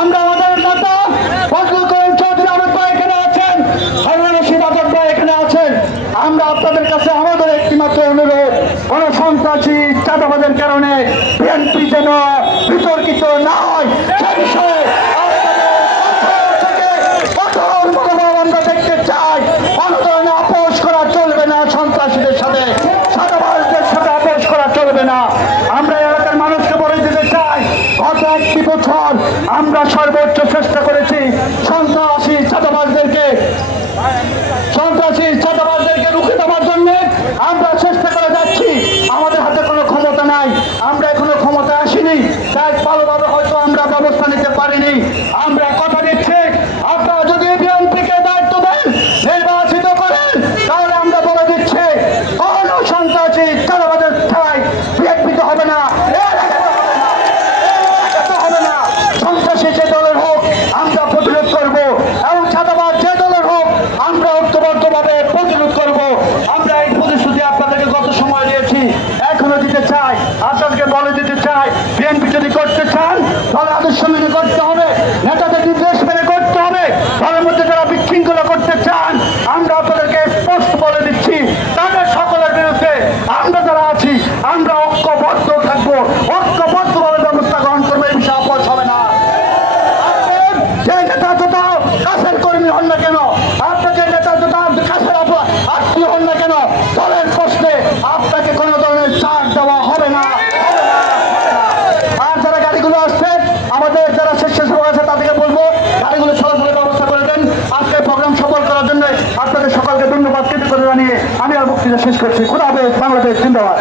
আমরা আমাদের নেতা ফজলুল এখানে আছেন হরমান রশিদ আজবরা এখানে আছেন। আমরা আপনাদের কাছে আমাদের একটিমাত্র অনুরোধ, কোনো সন্ত্রাসী চাঁদাবাদের কারণে বিএনপি যেন বিতর্কিত একটি বছর আমরা সর্বোচ্চ চেষ্টা করেছি সন্ত্রাসী চাঁদাবাজদেরকে সন্ত্রাসী চাঁদাবাজদেরকে রুখে দেওয়ার জন্য আমরা চেষ্টা করে যাচ্ছি। আমাদের হাতে কোনো ক্ষমতা নাই, আমরা এখনও ক্ষমতা আসিনি। তাই ভালোভাবে হয়তো আমরা ব্যবস্থা নিতে পারিনি। আমরা কথা দিচ্ছি, আপনারা যদি বিএনপিকে দায়িত্ব দেন, নির্বাচিত করেন, তাহলে আমরা বলে দিচ্ছি, কোন সন্ত্রাসী চাঁদাবাজের ঠাই বিএনপি তো হবে না এর আগে তো হবে না। তো হবে না সন্ত্রাসী যে দলের হোক আমরা প্রতিরোধ করব এবং ছাত্রবাদ যে দলের হোক আমরা ঐক্যবদ্ধভাবে প্রতিরোধ করব। আমরা এই প্রতিশ্রুতি আপনাদেরকে গত সময় দিয়েছি। এখনও দিতে চাই। আপনাদেরকে বলে দিতে চাই, বিএনপি যদি করতে চান, তাহলে আদর্শ মেনে করতে হবে, নেতাদের নির্দেশ মেনে করতে হবে। তাদের মধ্যে যারা বিশৃঙ্খলা করতে চান, আমরা আপনাদেরকে স্পষ্ট বলে দিচ্ছি, তাদের সকলের বিরুদ্ধে আমরা যারা আছি, আমরা ঐক্যবদ্ধ থাকব। ঐক্যবদ্ধভাবে ব্যবস্থা গ্রহণ করব, এই বিষয়ে আপোষ হবে না। যে নেতা যত কাছের কর্মী হন না কেন? আত্মীয় হন না কেন দলের প্রশ্নে আপনাকে কোনো ধরনের ছাড় দেওয়া হবে না। আর যারা গাড়িগুলো আসছে, আমাদের যারা স্বেচ্ছাসেবক আছে তাদেরকে বলব, গাড়িগুলো সরাসরি ব্যবস্থা করে দেন। আজকে প্রোগ্রাম সফল করার জন্য আপনাদের সকলকে ধন্যবাদ, কৃতজ্ঞতা জানিয়ে আমি আর বক্তৃতা শেষ করছি। খুদা হাফেজ, বাংলাদেশ, জিন্দাবাদ।